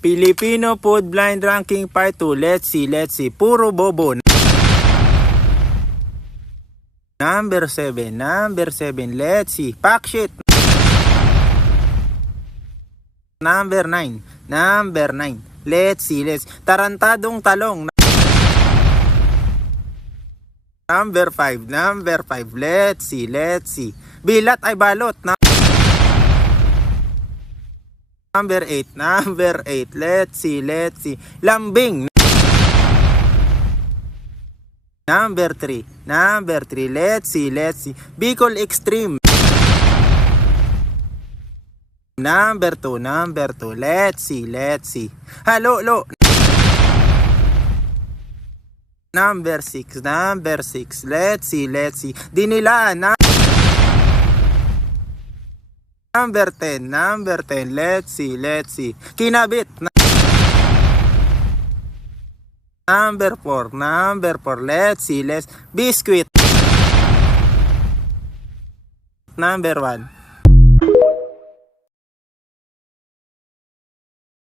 Filipino Food Blind Ranking Part 2. Let's see. Puro bobo. Number 7. Let's see. Pack sheet. Number 9. Let's see. Tarantadong talong. Number 5. Let's see. Bilat ay balot. Number 8. Let's see. Lambing. Number 3. Let's see. Bicol Extreme. Number 2. Let's see. Halo. Number 6. Let's see. Dinilaan. Number 10. Let's see. Kinabit. Number 4. Let's see. Biscuit. Number 1.